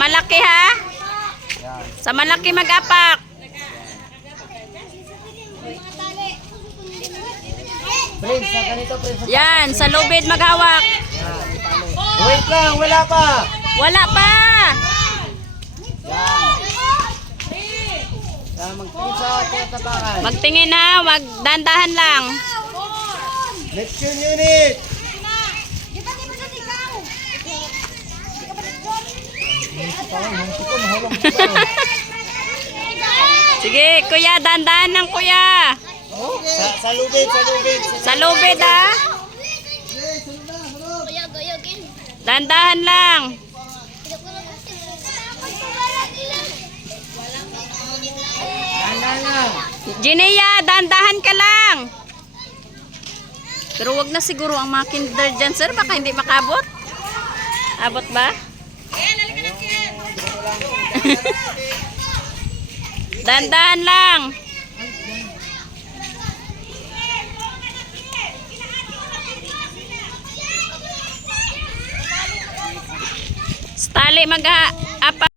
Malaki ha? Sa malaki mag-apak. Prince, sa ganito, Prince. Yan, sa lubid maghawak. Wait lang, wala pa. Wala pa. Yan. Magtingin sa tapakan. Magtingin ha, wag dandahan lang. Next unit. Sige, kuya, dandahan lang kuya. Sa lubid, sa lubid. Sa lubid ha. Dandahan lang. Gineya, dandahan ka lang. Pero wag na siguro ang mga kinder dyan, sir. Baka hindi makabot. Abot ba? Dandahan lang. Tali mag-apa.